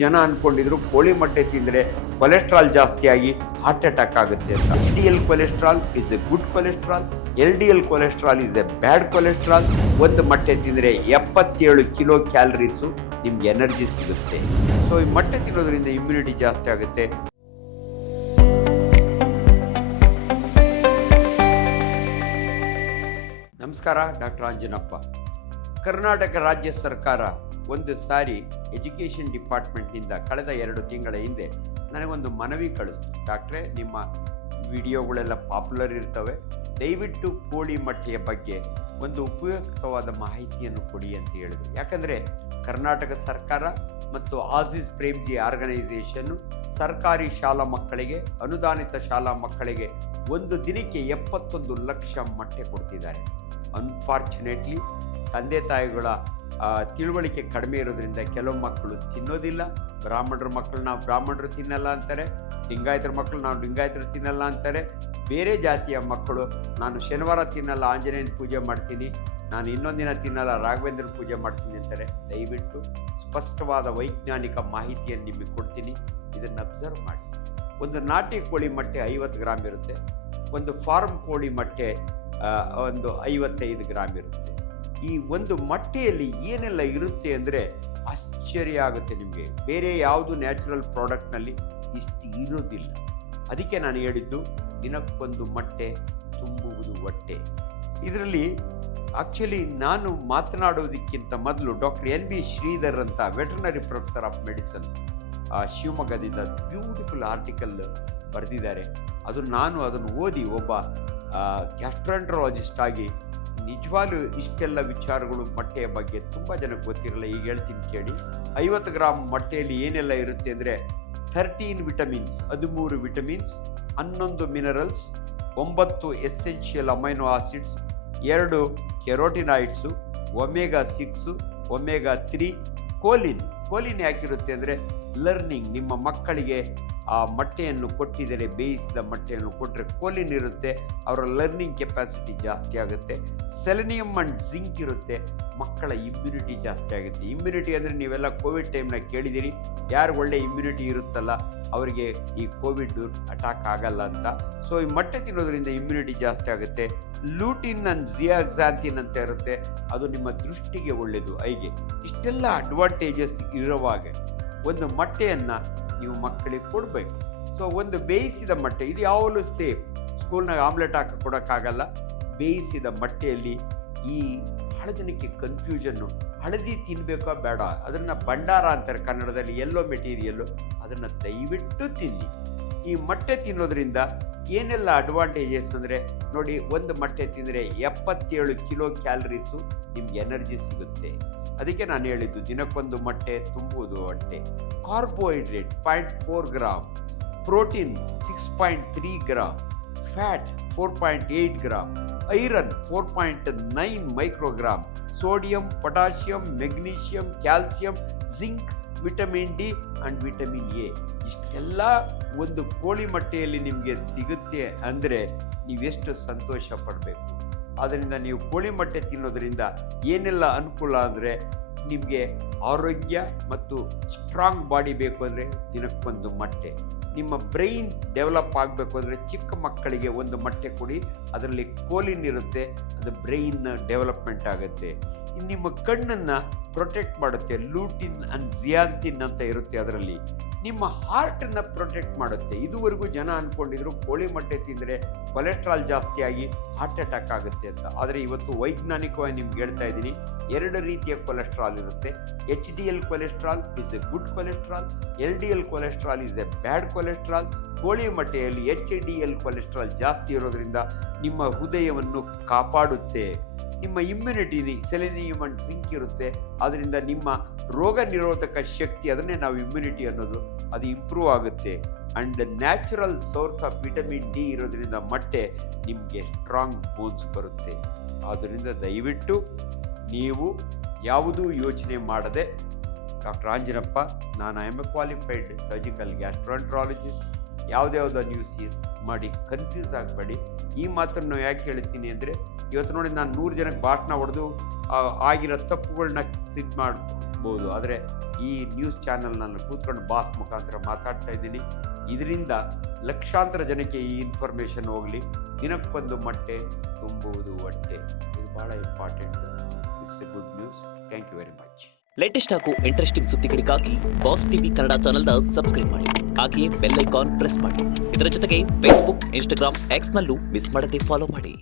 ಜನ ಅನ್ಕೊಂಡಿದ್ರು ಕೋಳಿ ಮೊಟ್ಟೆ ತಿಂದರೆ ಕೊಲೆಸ್ಟ್ರಾಲ್ ಜಾಸ್ತಿ ಆಗಿ ಹಾರ್ಟ್ ಅಟ್ಯಾಕ್ ಆಗುತ್ತೆ ಅಂತ. HDL cholesterol is A good cholesterol, LDL cholesterol is a bad cholesterol. ಒಂದು ಮೊಟ್ಟೆ ತಿಂದರೆ 77 ಕಿಲೋ ಕ್ಯಾಲರೀಸು ನಿಮ್ಗೆ ಎನರ್ಜಿ ಸಿಗುತ್ತೆ. ಸೊ ಈ ಮೊಟ್ಟೆ ತಿನ್ನೋದ್ರಿಂದ ಇಮ್ಯುನಿಟಿ ಜಾಸ್ತಿ ಆಗುತ್ತೆ. ನಮಸ್ಕಾರ, ಡಾಕ್ಟರ್ ಅಂಜನಪ್ಪ. ಕರ್ನಾಟಕ ರಾಜ್ಯ ಸರ್ಕಾರ ಒಂದು ಸಾರಿ ಎಜುಕೇಷನ್ ಡಿಪಾರ್ಟ್ಮೆಂಟ್ನಿಂದ ಕಳೆದ 2 ತಿಂಗಳ ಹಿಂದೆ ನನಗೊಂದು ಮನವಿ ಕಳಿಸ್ತು. ಡಾಕ್ಟ್ರೇ, ನಿಮ್ಮ ವಿಡಿಯೋಗಳೆಲ್ಲ ಪಾಪ್ಯುಲರ್ ಇರ್ತವೆ, ದಯವಿಟ್ಟು ಕೋಳಿ ಮೊಟ್ಟೆಯ ಬಗ್ಗೆ ಒಂದು ಉಪಯುಕ್ತವಾದ ಮಾಹಿತಿಯನ್ನು ಕೊಡಿ ಅಂತ ಹೇಳಿದರು. ಯಾಕಂದರೆ ಕರ್ನಾಟಕ ಸರ್ಕಾರ ಮತ್ತು ಆಜಿಸ್ ಪ್ರೇಮ್ಜಿ ಆರ್ಗನೈಸೇಷನ್ನು ಸರ್ಕಾರಿ ಶಾಲಾ ಮಕ್ಕಳಿಗೆ, ಅನುದಾನಿತ ಶಾಲಾ ಮಕ್ಕಳಿಗೆ ಒಂದು ದಿನಕ್ಕೆ 71 ಲಕ್ಷ ಮೊಟ್ಟೆ ಕೊಡ್ತಿದ್ದಾರೆ. ಅನ್ಫಾರ್ಚುನೇಟ್ಲಿ ತಂದೆ ತಾಯಿಗಳ ತಿಳುವಳಿಕೆ ಕಡಿಮೆ ಇರೋದ್ರಿಂದ ಕೆಲವು ಮಕ್ಕಳು ತಿನ್ನೋದಿಲ್ಲ. ಬ್ರಾಹ್ಮಣರ ಮಕ್ಕಳು ನಾವು ಬ್ರಾಹ್ಮಣರು ತಿನ್ನಲ್ಲ ಅಂತಾರೆ, ಲಿಂಗಾಯತರ ಮಕ್ಕಳು ನಾವು ಲಿಂಗಾಯತರು ತಿನ್ನಲ್ಲ ಅಂತಾರೆ, ಬೇರೆ ಜಾತಿಯ ಮಕ್ಕಳು ನಾನು ಶನಿವಾರ ತಿನ್ನಲ್ಲ ಆಂಜನೇಯನ ಪೂಜೆ ಮಾಡ್ತೀನಿ, ನಾನು ಇನ್ನೊಂದಿನ ತಿನ್ನಲ್ಲ ರಾಘವೇಂದ್ರ ಪೂಜೆ ಮಾಡ್ತೀನಿ ಅಂತಾರೆ. ದಯವಿಟ್ಟು ಸ್ಪಷ್ಟವಾದ ವೈಜ್ಞಾನಿಕ ಮಾಹಿತಿಯನ್ನು ನಿಮಗೆ ಕೊಡ್ತೀನಿ, ಇದನ್ನು ಅಬ್ಸರ್ವ್ ಮಾಡಿ. ಒಂದು ನಾಟಿ ಕೋಳಿ ಮೊಟ್ಟೆ 50 ಗ್ರಾಮ್ ಇರುತ್ತೆ, ಒಂದು ಫಾರ್ಮ್ ಕೋಳಿ ಮೊಟ್ಟೆ ಒಂದು 55 ಗ್ರಾಮ್ ಇರುತ್ತೆ. ಈ ಒಂದು ಮೊಟ್ಟೆಯಲ್ಲಿ ಏನೆಲ್ಲ ಇರುತ್ತೆ ಅಂದರೆ ಆಶ್ಚರ್ಯ ಆಗುತ್ತೆ ನಿಮಗೆ. ಬೇರೆ ಯಾವುದು ನ್ಯಾಚುರಲ್ ಪ್ರಾಡಕ್ಟ್ನಲ್ಲಿ ಇಷ್ಟು ಇರೋದಿಲ್ಲ. ಅದಕ್ಕೆ ನಾನು ಹೇಳಿದ್ದು ದಿನಕ್ಕೊಂದು ಮೊಟ್ಟೆ ತುಂಬುವುದು ಹೊಟ್ಟೆ. ಇದರಲ್ಲಿ ಆಕ್ಚುಲಿ ನಾನು ಮಾತನಾಡೋದಕ್ಕಿಂತ ಮೊದಲು ಡಾಕ್ಟರ್ NB ಶ್ರೀಧರ್ ಅಂತ ವೆಟರ್ನರಿ ಪ್ರೊಫೆಸರ್ ಆಫ್ ಮೆಡಿಸನ್ ಶಿವಮೊಗ್ಗದಿಂದ ಬ್ಯೂಟಿಫುಲ್ ಆರ್ಟಿಕಲ್ ಬರೆದಿದ್ದಾರೆ. ನಾನು ಅದನ್ನು ಓದಿ ಒಬ್ಬ ಗ್ಯಾಸ್ಟ್ರೋಎಂಟ್ರಾಲಜಿಸ್ಟ್ ಆಗಿ ನಿಜವಾಗ್ಲೂ ಇಷ್ಟೆಲ್ಲ ವಿಚಾರಗಳು ಮೊಟ್ಟೆಯ ಬಗ್ಗೆ ತುಂಬ ಜನಕ್ಕೆ ಗೊತ್ತಿರಲ್ಲ. ಈಗ ಹೇಳ್ತೀನಿ ಕೇಳಿ. 50 ಗ್ರಾಮ್ ಮೊಟ್ಟೆಯಲ್ಲಿ ಏನೆಲ್ಲ ಇರುತ್ತೆ ಅಂದರೆ 13 vitamins, 13 vitamins, 11 minerals, 9 essential amino acids, 2 carotenoids, omega 6, omega 3, choline ಯಾಕಿರುತ್ತೆ ಅಂದರೆ ಲರ್ನಿಂಗ್. ನಿಮ್ಮ ಮಕ್ಕಳಿಗೆ ಆ ಮೊಟ್ಟೆಯನ್ನು ಕೊಟ್ಟಿದ್ದರೆ, ಬೇಯಿಸಿದ ಮೊಟ್ಟೆಯನ್ನು ಕೊಟ್ಟರೆ ಕೋಲಿನ್ ಇರುತ್ತೆ, ಅವರ ಲರ್ನಿಂಗ್ ಕೆಪಾಸಿಟಿ ಜಾಸ್ತಿ ಆಗುತ್ತೆ. ಸೆಲೆನಿಯಮ್ ಅಂಡ್ ಜಿಂಕ್ ಇರುತ್ತೆ, ಮಕ್ಕಳ ಇಮ್ಯುನಿಟಿ ಜಾಸ್ತಿ ಆಗುತ್ತೆ. ಇಮ್ಯುನಿಟಿ ಅಂದರೆ ನೀವೆಲ್ಲ ಕೋವಿಡ್ ಟೈಮ್ನಾಗ ಕೇಳಿದ್ದೀರಿ, ಯಾರು ಒಳ್ಳೆ ಇಮ್ಯುನಿಟಿ ಇರುತ್ತಲ್ಲ ಅವರಿಗೆ ಈ ಕೋವಿಡ್ ಅಟ್ಯಾಕ್ ಆಗಲ್ಲ ಅಂತ. ಸೊ ಈ ಮೊಟ್ಟೆ ತಿನ್ನೋದ್ರಿಂದ ಇಮ್ಯುನಿಟಿ ಜಾಸ್ತಿ ಆಗುತ್ತೆ. ಲೂಟಿನ್ ಅಂಡ್ ಜಿಯಾಕ್ಸಾಂಥಿನ್ ಅಂತ ಇರುತ್ತೆ, ಅದು ನಿಮ್ಮ ದೃಷ್ಟಿಗೆ ಒಳ್ಳೆಯದು, ಐಗೆ. ಇಷ್ಟೆಲ್ಲ ಅಡ್ವಾಂಟೇಜಸ್ ಇರುವಾಗ ಒಂದು ಮೊಟ್ಟೆಯನ್ನು ನೀವು ಮಕ್ಕಳಿಗೆ ಕೊಡಬೇಕು. ಸೊ ಒಂದು ಬೇಯಿಸಿದ ಮೊಟ್ಟೆ ಇದು ಯಾವಾಗಲೂ ಸೇಫ್. ಸ್ಕೂಲ್ನಾಗ ಆಮ್ಲೆಟ್ ಹಾಕಿ ಕೊಡೋಕ್ಕಾಗಲ್ಲ. ಬೇಯಿಸಿದ ಮೊಟ್ಟೆಯಲ್ಲಿ ಈ ಬಹಳ ಜನಕ್ಕೆ ಕನ್ಫ್ಯೂಷನ್ನು, ಹಳದಿ ತಿನ್ನಬೇಕೋ ಬೇಡ, ಅದನ್ನು ಭಂಡಾರ ಅಂತಾರೆ ಕನ್ನಡದಲ್ಲಿ, ಎಲ್ಲೋ ಮೆಟೀರಿಯಲ್ಲು, ಅದನ್ನು ದಯವಿಟ್ಟು ತಿನ್ನಿ. ಈ ಮೊಟ್ಟೆ ತಿನ್ನೋದ್ರಿಂದ ಏನೆಲ್ಲ ಅಡ್ವಾಂಟೇಜಸ್ ಅಂದರೆ ನೋಡಿ, ಒಂದು ಮೊಟ್ಟೆ ತಿಂದರೆ 77 ಕಿಲೋ ಕ್ಯಾಲರೀಸು ನಿಮ್ಗೆ ಎನರ್ಜಿ ಸಿಗುತ್ತೆ. ಅದಕ್ಕೆ ನಾನು ಹೇಳಿದ್ದು ದಿನಕ್ಕೊಂದು ಮೊಟ್ಟೆ ತುಂಬುವುದು ಹೊಟ್ಟೆ. Carbohydrate 0.4 gram, protein 6.3 gram, fat 4.8 gram, iron 4.9 microgram, sodium, potassium, magnesium, calcium, zinc, vitamin D and vitamin A. ಇಷ್ಟೆಲ್ಲ ಒಂದು ಕೋಳಿ ಮೊಟ್ಟೆಯಲ್ಲಿ ನಿಮಗೆ ಸಿಗುತ್ತೆ ಅಂದರೆ ನೀವೆಷ್ಟು ಸಂತೋಷ ಪಡಬೇಕು. ಆದ್ದರಿಂದ ನೀವು ಕೋಳಿ ಮೊಟ್ಟೆ ತಿನ್ನೋದ್ರಿಂದ ಏನೆಲ್ಲ ಅನುಕೂಲ ಅಂದರೆ, ನಿಮಗೆ ಆರೋಗ್ಯ ಮತ್ತು ಸ್ಟ್ರಾಂಗ್ ಬಾಡಿ ಬೇಕು ಅಂದರೆ ದಿನಕ್ಕೊಂದು ಮೊಟ್ಟೆ. ನಿಮ್ಮ ಬ್ರೈನ್ ಡೆವಲಪ್ ಆಗಬೇಕು ಅಂದರೆ ಚಿಕ್ಕ ಮಕ್ಕಳಿಗೆ ಒಂದು ಮೊಟ್ಟೆ ಕೊಡಿ, ಅದರಲ್ಲಿ ಕೋಲಿನ್ ಇರುತ್ತೆ, ಅದು ಬ್ರೈನ್ ಡೆವಲಪ್ಮೆಂಟ್ ಆಗುತ್ತೆ. ನಿಮ್ಮ ಕಣ್ಣನ್ನು ಪ್ರೊಟೆಕ್ಟ್ ಮಾಡುತ್ತೆ, ಲೂಟಿನ್ ಅಂಡ್ ಜಿಯಾಂಥಿನ್ ಅಂತ ಇರುತ್ತೆ ಅದರಲ್ಲಿ. ನಿಮ್ಮ ಹಾರ್ಟನ್ನು ಪ್ರೊಟೆಕ್ಟ್ ಮಾಡುತ್ತೆ. ಇದುವರೆಗೂ ಜನ ಅಂದ್ಕೊಂಡಿದ್ರು ಕೋಳಿ ಮೊಟ್ಟೆ ತಿಂದರೆ ಕೊಲೆಸ್ಟ್ರಾಲ್ ಜಾಸ್ತಿ ಆಗಿ ಹಾರ್ಟ್ ಅಟ್ಯಾಕ್ ಆಗುತ್ತೆ ಅಂತ. ಆದರೆ ಇವತ್ತು ವೈಜ್ಞಾನಿಕವಾಗಿ ನಿಮ್ಗೆ ಹೇಳ್ತಾ ಇದ್ದೀನಿ, 2 ರೀತಿಯ ಕೊಲೆಸ್ಟ್ರಾಲ್ ಇರುತ್ತೆ. HDL cholesterol is A good cholesterol, LDL cholesterol is a bad cholesterol. ಕೋಳಿ ಮೊಟ್ಟೆಯಲ್ಲಿ HDL ಕೊಲೆಸ್ಟ್ರಾಲ್ ಜಾಸ್ತಿ ಇರೋದ್ರಿಂದ ನಿಮ್ಮ ಹೃದಯವನ್ನು ಕಾಪಾಡುತ್ತೆ. ನಿಮ್ಮ ಇಮ್ಯುನಿಟಿ, ಸೆಲೆನಿಯಮ್ ಅಂಡ್ ಜಿಂಕ್ ಇರುತ್ತೆ, ಅದರಿಂದ ನಿಮ್ಮ ರೋಗ ನಿರೋಧಕ ಶಕ್ತಿ, ಅದನ್ನೇ ನಾವು ಇಮ್ಯುನಿಟಿ ಅನ್ನೋದು, ಅದು ಇಂಪ್ರೂವ್ ಆಗುತ್ತೆ. And natural source of vitamin D ಇರೋದ್ರಿಂದ ಮೊಟ್ಟೆ ನಿಮಗೆ ಸ್ಟ್ರಾಂಗ್ ಬೋನ್ಸ್ ಬರುತ್ತೆ. ಆದ್ದರಿಂದ ದಯವಿಟ್ಟು ನೀವು ಯಾವುದೂ ಯೋಚನೆ ಮಾಡದೆ, ಡಾಕ್ಟರ್ ಅಂಜನಪ್ಪ, ನಾನು I am a qualified surgical gastroenterologist, ಯಾವುದ್ಯಾವುದೋ ನ್ಯೂಸ್ ಮಾಡಿ ಕನ್ಫ್ಯೂಸ್ ಆಗಬೇಡಿ. ಈ ಮಾತನ್ನು ಯಾಕೆ ಹೇಳ್ತೀನಿ ಅಂದರೆ, ಇವತ್ತು ನೋಡಿ ನಾನು 100 ಜನಕ್ಕೆ ಭಾಷಣ ಹೊಡೆದು ಆಗಿರೋ ತಪ್ಪುಗಳನ್ನ ತುಂಬೋದು. ಆದರೆ ಈ ನ್ಯೂಸ್ ಚಾನಲ್ ನಾನು ಕೂತ್ಕೊಂಡು ಬಾಸ್ ಮುಖಾಂತರ ಮಾತಾಡ್ತಾ ಇದ್ದೀನಿ. ಇದರಿಂದ ಲಕ್ಷಾಂತರ ಜನಕ್ಕೆ ಈ ಇನ್ಫಾರ್ಮೇಷನ್ ಹೋಗಲಿ. ದಿನಕ್ಕೊಂದು ಮೊಟ್ಟೆ ತುಂಬುವುದು ಹೊಟ್ಟೆ, ಇದು ಭಾಳ important. It's a good news. Thank you very much. Latest ಹಾಗೂ ಇಂಟ್ರೆಸ್ಟಿಂಗ್ ಸುದ್ದಿಗಳಿಗಾಗಿ ಬಾಸ್ ಟಿವಿ ಕನ್ನಡ ಚಾನೆಲ್ನ ಸಬ್ಸ್ಕ್ರೈಬ್ ಮಾಡಿ. ಹಾಗೆಯೇ ಬೆಲ್ ಐಕಾನ್ ಪ್ರೆಸ್ ಮಾಡಿ. ಇದರ ಜೊತೆಗೆ ಫೇಸ್ಬುಕ್, ಇನ್ಸ್ಟಾಗ್ರಾಮ್, ಎಕ್ಸ್ನಲ್ಲೂ ಮಿಸ್ ಮಾಡದೆ ಫಾಲೋ ಮಾಡಿ.